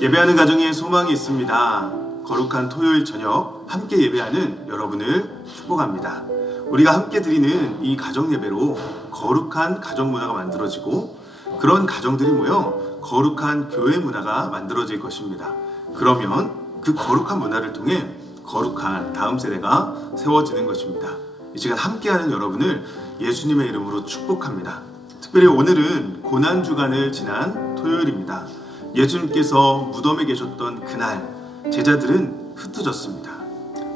예배하는 가정에 소망이 있습니다. 거룩한 토요일 저녁 함께 예배하는 여러분을 축복합니다. 우리가 함께 드리는 이 가정 예배로 거룩한 가정 문화가 만들어지고 그런 가정들이 모여 거룩한 교회 문화가 만들어질 것입니다. 그러면 그 거룩한 문화를 통해 거룩한 다음 세대가 세워지는 것입니다. 이 시간 함께하는 여러분을 예수님의 이름으로 축복합니다. 특별히 오늘은 고난주간을 지난 토요일입니다. 예수님께서 무덤에 계셨던 그날 제자들은 흩어졌습니다.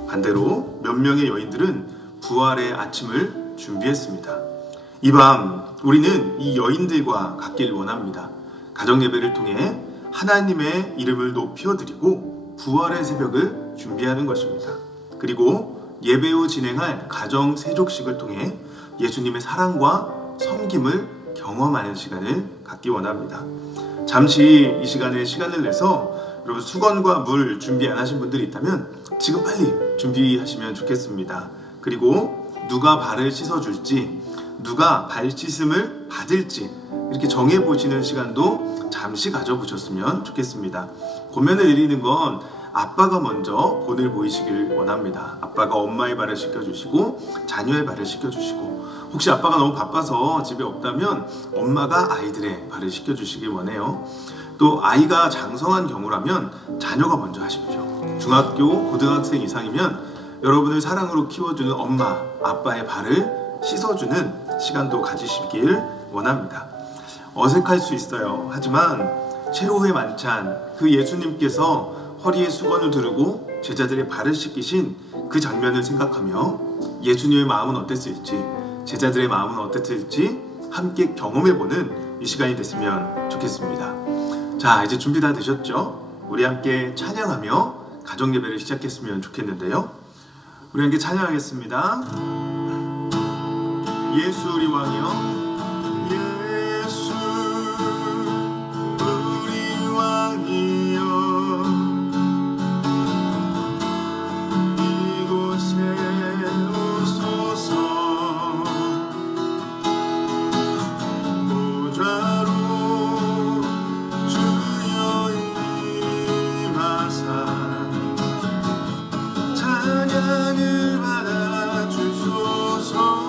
반대로 몇 명의 여인들은 부활의 아침을 준비했습니다. 이 밤 우리는 이 여인들과 같길 원합니다. 가정 예배를 통해 하나님의 이름을 높여드리고 부활의 새벽을 준비하는 것입니다. 그리고 예배 후 진행할 가정 세족식을 통해 예수님의 사랑과 섬김을 경험하는 시간을 갖기 원합니다. 잠시 이 시간에 시간을 내서 여러분 수건과 물 준비 안 하신 분들이 있다면 지금 빨리 준비하시면 좋겠습니다. 그리고 누가 발을 씻어줄지, 누가 발 씻음을 받을지 이렇게 정해보시는 시간도 잠시 가져보셨으면 좋겠습니다. 고면을 내리는 건 아빠가 먼저 본을 보이시길 원합니다. 아빠가 엄마의 발을 씻겨주시고 자녀의 발을 씻겨주시고, 혹시 아빠가 너무 바빠서 집에 없다면 엄마가 아이들의 발을 씻겨주시길 원해요. 또 아이가 장성한 경우라면 자녀가 먼저 하십시오. 중학교, 고등학생 이상이면 여러분을 사랑으로 키워주는 엄마, 아빠의 발을 씻어주는 시간도 가지시길 원합니다. 어색할 수 있어요. 하지만 최후의 만찬, 그 예수님께서 허리에 수건을 두르고 제자들의 발을 씻기신 그 장면을 생각하며 예수님의 마음은 어땠을지, 제자들의 마음은 어땠을지 함께 경험해보는 이 시간이 됐으면 좋겠습니다. 자, 이제 준비 다 되셨죠? 우리 함께 찬양하며 가정 예배를 시작했으면 좋겠는데요. 우리 함께 찬양하겠습니다. 예수 우리 왕이여, 예수 우리 왕이여, 이곳에 오소서. 보좌로 주여 임하사 찬양을 받아 주소서.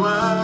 Wow.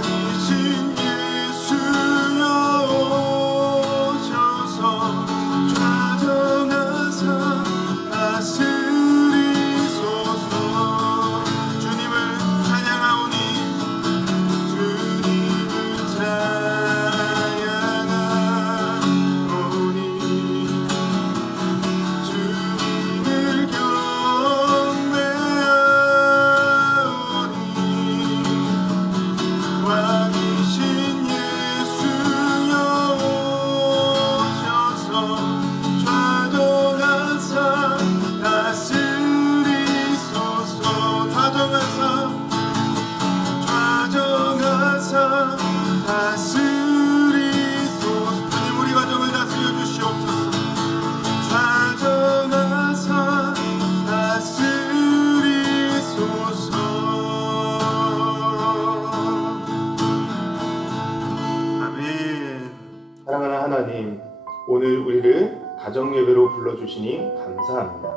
하나님, 오늘 우리를 가정예배로 불러주시니 감사합니다.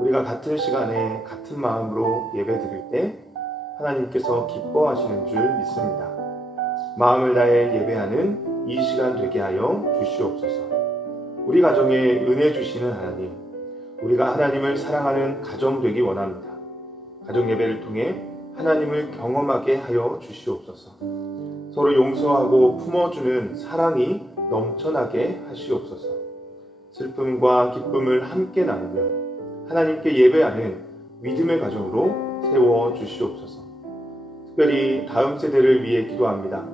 우리가 같은 시간에 같은 마음으로 예배 드릴 때 하나님께서 기뻐하시는 줄 믿습니다. 마음을 다해 예배하는 이 시간 되게 하여 주시옵소서. 우리 가정에 은혜 주시는 하나님, 우리가 하나님을 사랑하는 가정 되기 원합니다. 가정 예배를 통해 하나님을 경험하게 하여 주시옵소서. 서로 용서하고 품어주는 사랑이 넘쳐나게 하시옵소서. 슬픔과 기쁨을 함께 나누며 하나님께 예배하는 믿음의 가정으로 세워 주시옵소서. 특별히 다음 세대를 위해 기도합니다.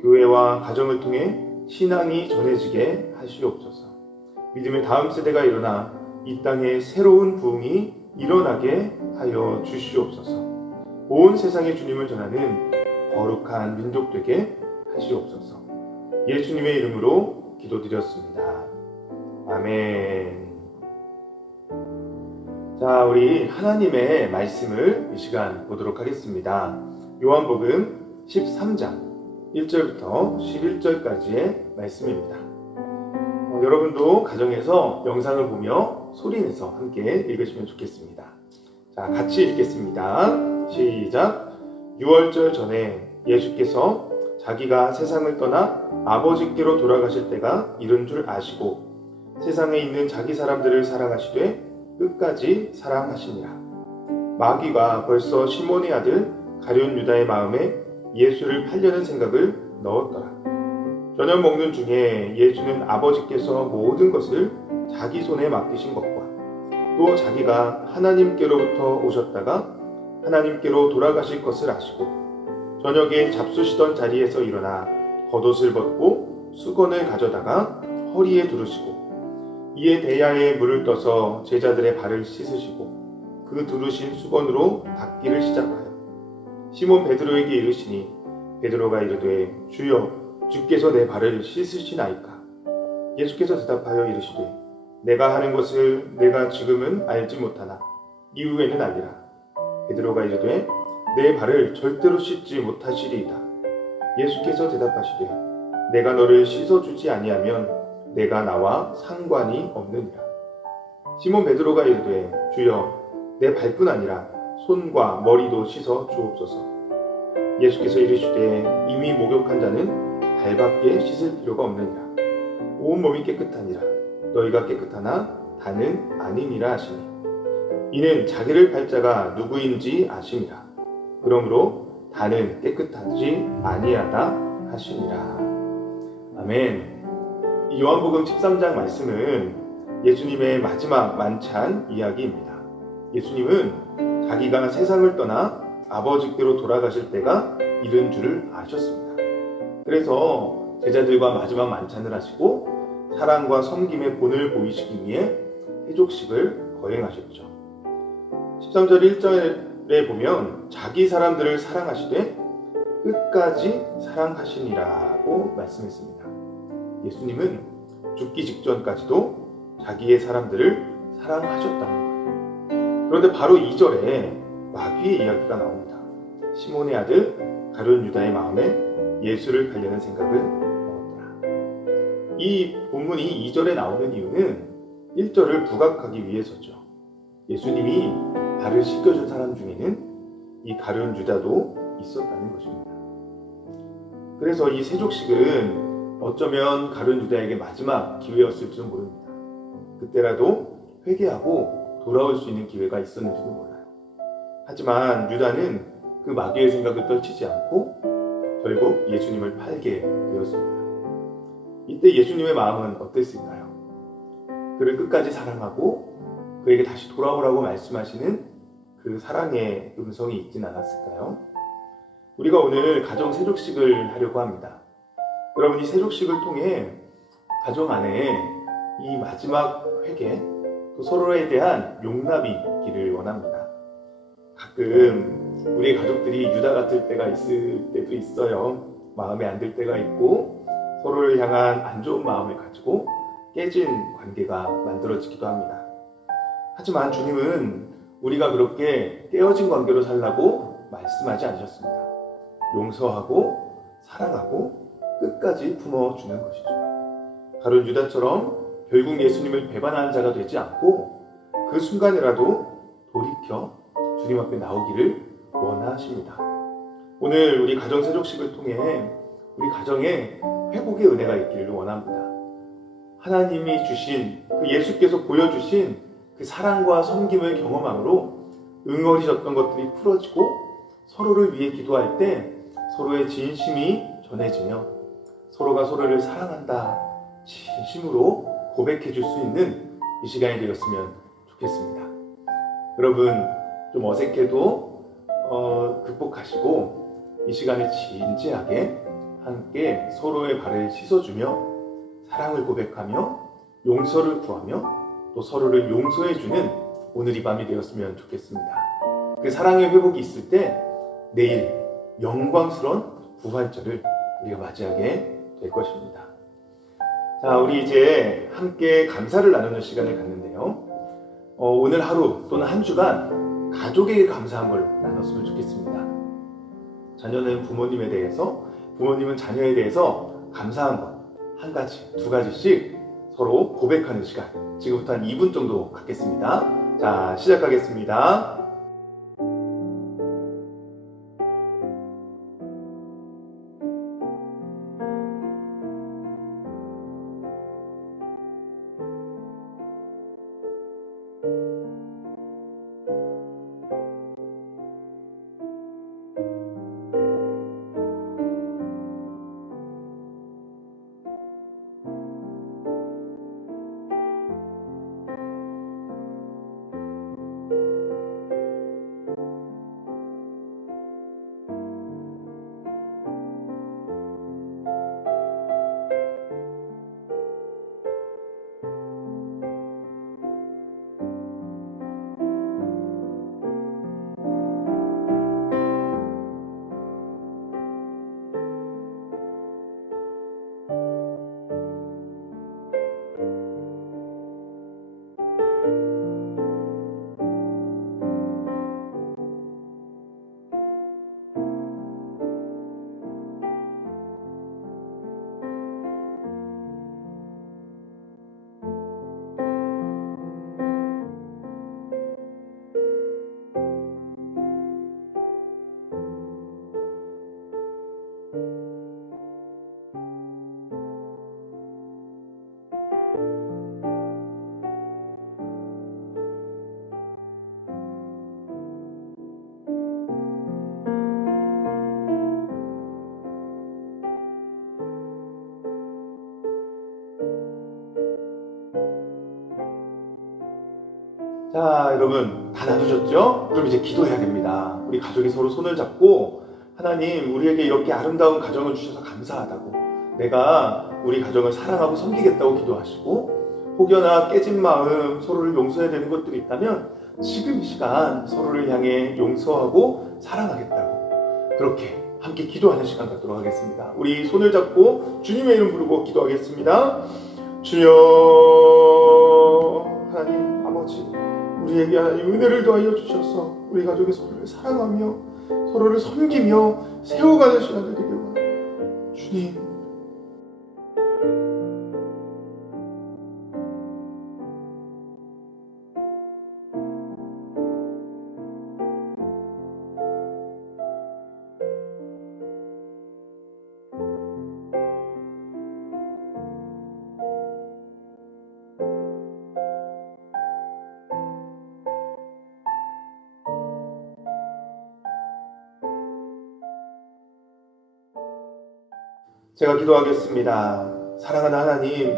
교회와 가정을 통해 신앙이 전해지게 하시옵소서. 믿음의 다음 세대가 일어나 이 땅에 새로운 부흥이 일어나게 하여 주시옵소서. 온 세상에 주님을 전하는 거룩한 민족 되게 하시옵소서. 예수님의 이름으로 기도드렸습니다. 아멘. 자, 우리 하나님의 말씀을 이 시간 보도록 하겠습니다. 요한복음 13장 1절부터 11절까지의 말씀입니다. 여러분도 가정에서 영상을 보며 소리내서 함께 읽으시면 좋겠습니다. 자, 같이 읽겠습니다. 시작. 6월절 전에 예수께서 자기가 세상을 떠나 아버지께로 돌아가실 때가 이른 줄 아시고 세상에 있는 자기 사람들을 사랑하시되 끝까지 사랑하시니라. 마귀가 벌써 시몬의 아들 가룟 유다의 마음에 예수를 팔려는 생각을 넣었더라. 저녁 먹는 중에 예수는 아버지께서 모든 것을 자기 손에 맡기신 것과 또 자기가 하나님께로부터 오셨다가 하나님께로 돌아가실 것을 아시고 저녁에 잡수시던 자리에서 일어나 겉옷을 벗고 수건을 가져다가 허리에 두르시고 이에 대야에 물을 떠서 제자들의 발을 씻으시고 그 두르신 수건으로 닦기를 시작하여 시몬 베드로에게 이르시니 베드로가 이르되 주여 주께서 내 발을 씻으시나이까. 예수께서 대답하여 이르시되 내가 하는 것을 내가 지금은 알지 못하나 이후에는 알리라. 베드로가 이르되 내 발을 절대로 씻지 못하시리이다. 예수께서 대답하시되 내가 너를 씻어주지 아니하면 내가 나와 상관이 없느니라. 시몬 베드로가 이르되 주여 내 발뿐 아니라 손과 머리도 씻어 주옵소서. 예수께서 이르시되 이미 목욕한 자는 발밖에 씻을 필요가 없느니라. 온 몸이 깨끗하니라. 너희가 깨끗하나 다는 아니니라 하시니 이는 자기를 팔 자가 누구인지 아심이라. 그러므로 다는 깨끗하지 아니하다 하시니라. 아멘. 이 요한복음 13장 말씀은 예수님의 마지막 만찬 이야기입니다. 예수님은 자기가 세상을 떠나 아버지께로 돌아가실 때가 이른 줄을 아셨습니다. 그래서 제자들과 마지막 만찬을 하시고 사랑과 섬김의 본을 보이시기 위해 세족식을 거행하셨죠. 13절 1절에 보면 자기 사람들을 사랑하시되 끝까지 사랑하시니라고 말씀했습니다. 예수님은 죽기 직전까지도 자기의 사람들을 사랑하셨다는 거예요. 그런데 바로 2절에 마귀의 이야기가 나옵니다. 시몬의 아들 가룟 유다의 마음에 예수를 팔려는 생각을 넣었더라. 이 본문이 2절에 나오는 이유는 1절을 부각하기 위해서죠. 예수님이 발을 씻겨준 사람 중에는 이 가룟 유다도 있었다는 것입니다. 그래서 이 세족식은 어쩌면 가룟 유다에게 마지막 기회였을지도 모릅니다. 그때라도 회개하고 돌아올 수 있는 기회가 있었는지도 몰라요. 하지만 유다는 그 마귀의 생각을 떨치지 않고 결국 예수님을 팔게 되었습니다. 이때 예수님의 마음은 어땠을까요? 그를 끝까지 사랑하고 그에게 다시 돌아오라고 말씀하시는 그 사랑의 음성이 있진 않았을까요? 우리가 오늘 가정 세족식을 하려고 합니다. 여러분, 이 세족식을 통해 가정 안에 이 마지막 회개, 또 서로에 대한 용납이 있기를 원합니다. 가끔 우리 가족들이 유다 같을 때가 있을 때도 있어요. 마음에 안 들 때가 있고 서로를 향한 안 좋은 마음을 가지고 깨진 관계가 만들어지기도 합니다. 하지만 주님은 우리가 그렇게 깨어진 관계로 살라고 말씀하지 않으셨습니다. 용서하고 사랑하고 끝까지 품어주는 것이죠. 가룟 유다처럼 결국 예수님을 배반하는 자가 되지 않고 그 순간이라도 돌이켜 주님 앞에 나오기를 원하십니다. 오늘 우리 가정 세족식을 통해 우리 가정에 회복의 은혜가 있기를 원합니다. 하나님이 주신 그 예수께서 보여주신 그 사랑과 섬김을 경험함으로 응어리졌던 것들이 풀어지고 서로를 위해 기도할 때 서로의 진심이 전해지며 서로가 서로를 사랑한다 진심으로 고백해 줄 수 있는 이 시간이 되었으면 좋겠습니다. 여러분 좀 어색해도 극복하시고 이 시간에 진지하게 함께 서로의 발을 씻어주며 사랑을 고백하며 용서를 구하며 또 서로를 용서해주는 오늘 이 밤이 되었으면 좋겠습니다. 그 사랑의 회복이 있을 때 내일 영광스러운 부활절을 우리가 맞이하게 될 것입니다. 자, 우리 이제 함께 감사를 나누는 시간을 갖는데요. 오늘 하루 또는 한 주간 가족에게 감사한 걸 나눴으면 좋겠습니다. 자녀는 부모님에 대해서, 부모님은 자녀에 대해서 감사한 것 한 가지, 두 가지씩 서로 고백하는 시간, 지금부터 한 2분 정도 갖겠습니다. 자, 시작하겠습니다. 자, 여러분 다 나누셨죠? 그럼 이제 기도해야 됩니다. 우리 가족이 서로 손을 잡고 하나님, 우리에게 이렇게 아름다운 가정을 주셔서 감사하다고, 내가 우리 가정을 사랑하고 섬기겠다고 기도하시고, 혹여나 깨진 마음, 서로를 용서해야 되는 것들이 있다면 지금 이 시간 서로를 향해 용서하고 사랑하겠다고 그렇게 함께 기도하는 시간 갖도록 하겠습니다. 우리 손을 잡고 주님의 이름 부르고 기도하겠습니다. 주여, 하나님 아버지, 우리에게 하나님 은혜를 더하여 주셔서 우리 가족이 서로를 사랑하며 서로를 섬기며 세워가는 시간을 되길 원합니다. 주님, 제가 기도하겠습니다. 사랑하는 하나님,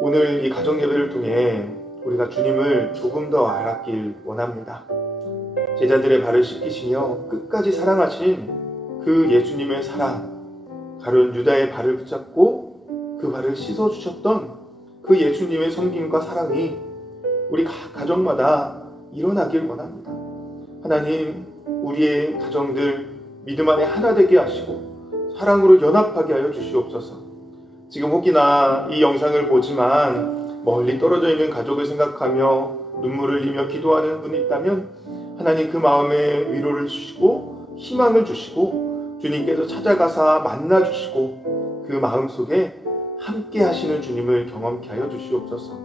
오늘 이 가정 예배를 통해 우리가 주님을 조금 더 알았길 원합니다. 제자들의 발을 씻기시며 끝까지 사랑하신 그 예수님의 사랑, 가룟 유다의 발을 붙잡고 그 발을 씻어주셨던 그 예수님의 섬김과 사랑이 우리 가정마다 일어나길 원합니다. 하나님, 우리의 가정들 믿음 안에 하나 되게 하시고 사랑으로 연합하게 하여 주시옵소서. 지금 혹이나 이 영상을 보지만 멀리 떨어져 있는 가족을 생각하며 눈물을 흘리며 기도하는 분이 있다면 하나님, 그 마음에 위로를 주시고 희망을 주시고 주님께서 찾아가사 만나 주시고 그 마음속에 함께 하시는 주님을 경험케 하여 주시옵소서.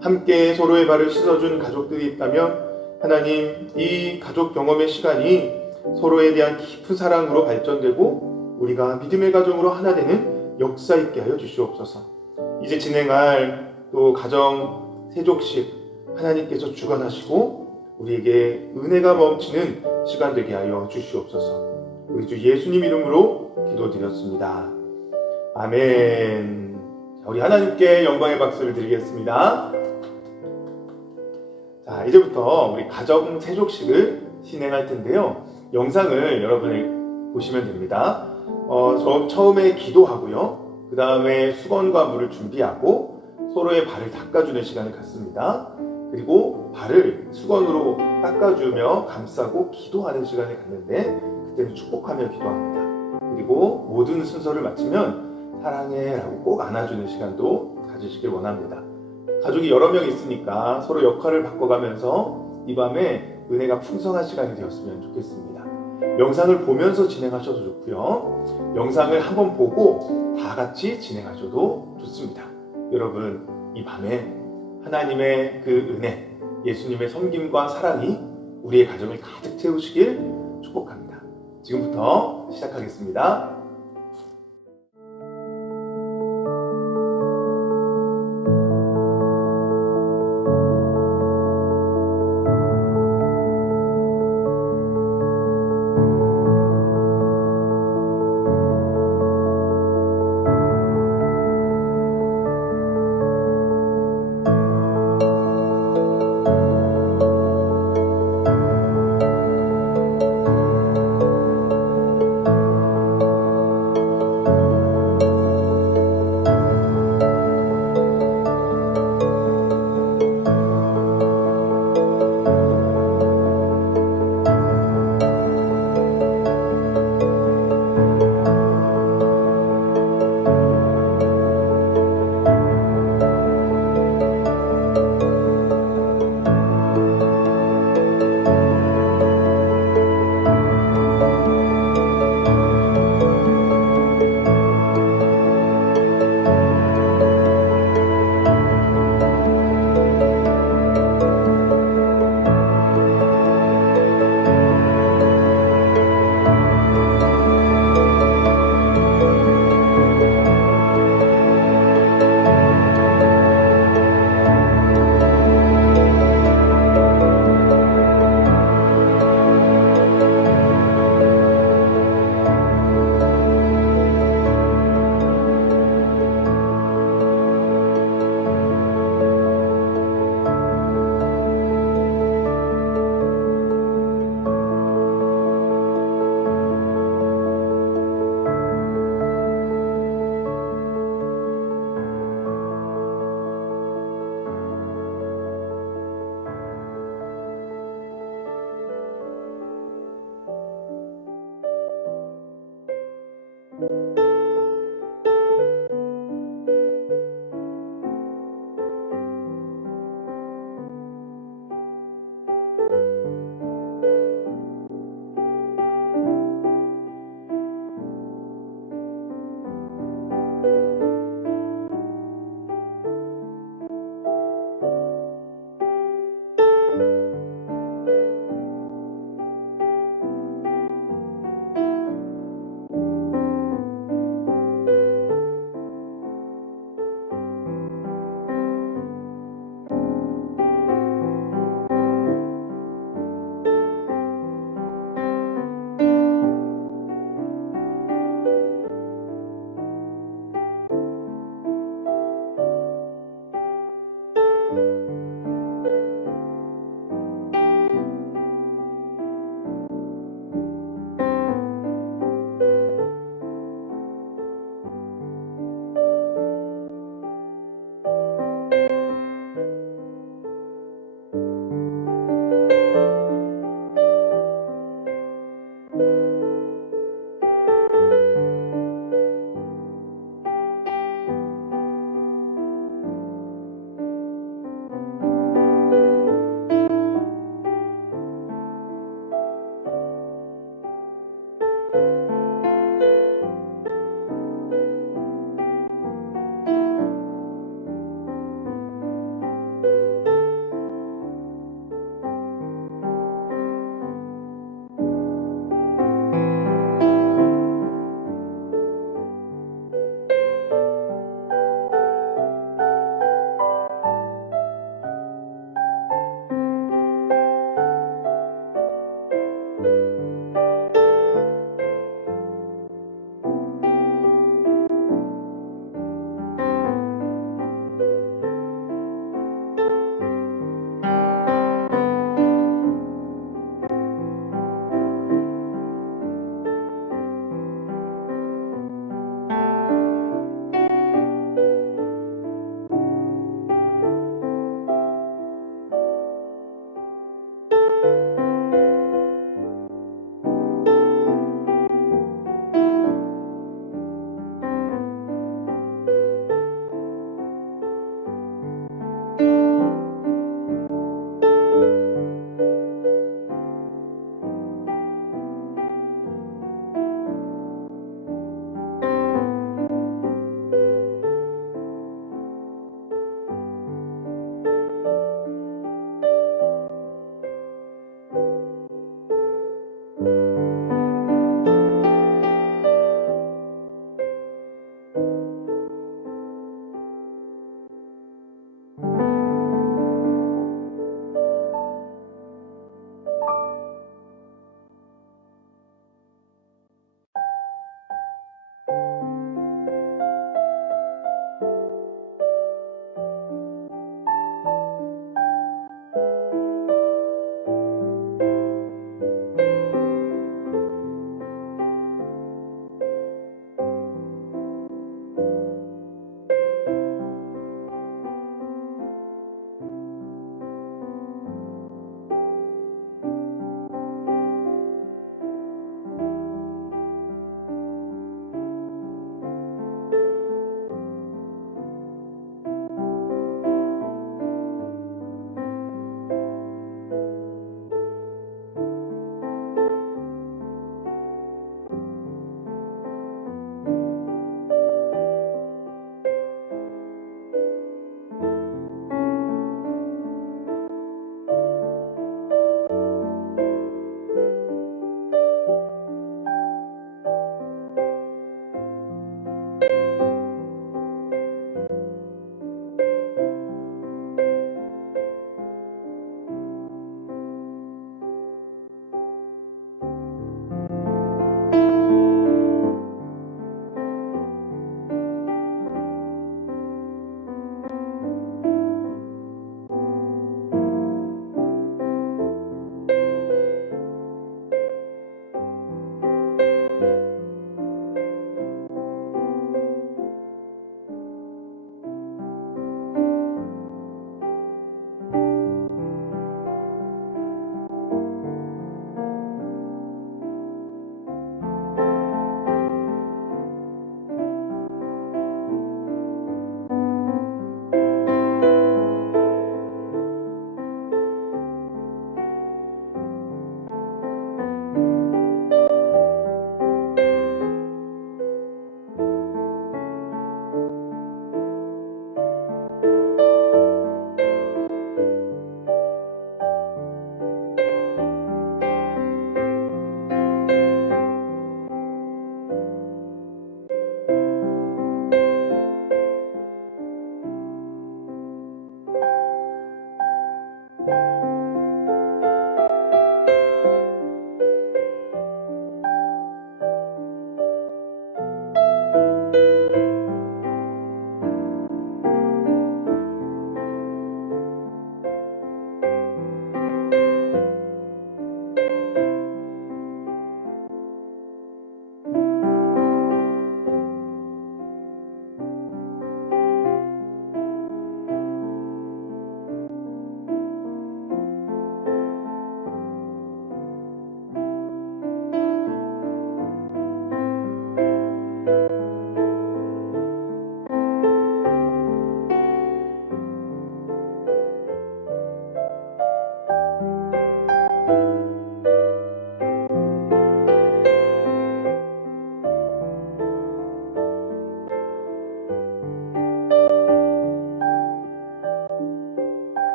함께 서로의 발을 씻어준 가족들이 있다면 하나님, 이 가족 경험의 시간이 서로에 대한 깊은 사랑으로 발전되고 우리가 믿음의 가정으로 하나 되는 역사 있게 하여 주시옵소서. 이제 진행할 또 가정 세족식 하나님께서 주관하시고 우리에게 은혜가 넘치는 시간 되게 하여 주시옵소서. 우리 주 예수님 이름으로 기도드렸습니다. 아멘. 자, 우리 하나님께 영광의 박수를 드리겠습니다. 자, 이제부터 우리 가정 세족식을 진행할 텐데요. 영상을 여러분이 보시면 됩니다. 처음에 기도하고요. 그 다음에 수건과 물을 준비하고 서로의 발을 닦아주는 시간을 갖습니다. 그리고 발을 수건으로 닦아주며 감싸고 기도하는 시간을 갖는데 그때는 축복하며 기도합니다. 그리고 모든 순서를 마치면 사랑해 라고 꼭 안아주는 시간도 가지시길 원합니다. 가족이 여러 명 있으니까 서로 역할을 바꿔가면서 이 밤에 은혜가 풍성한 시간이 되었으면 좋겠습니다. 영상을 보면서 진행하셔도 좋고요. 영상을 한번 보고 다 같이 진행하셔도 좋습니다. 여러분, 이 밤에 하나님의 그 은혜, 예수님의 섬김과 사랑이 우리의 가정을 가득 채우시길 축복합니다. 지금부터 시작하겠습니다.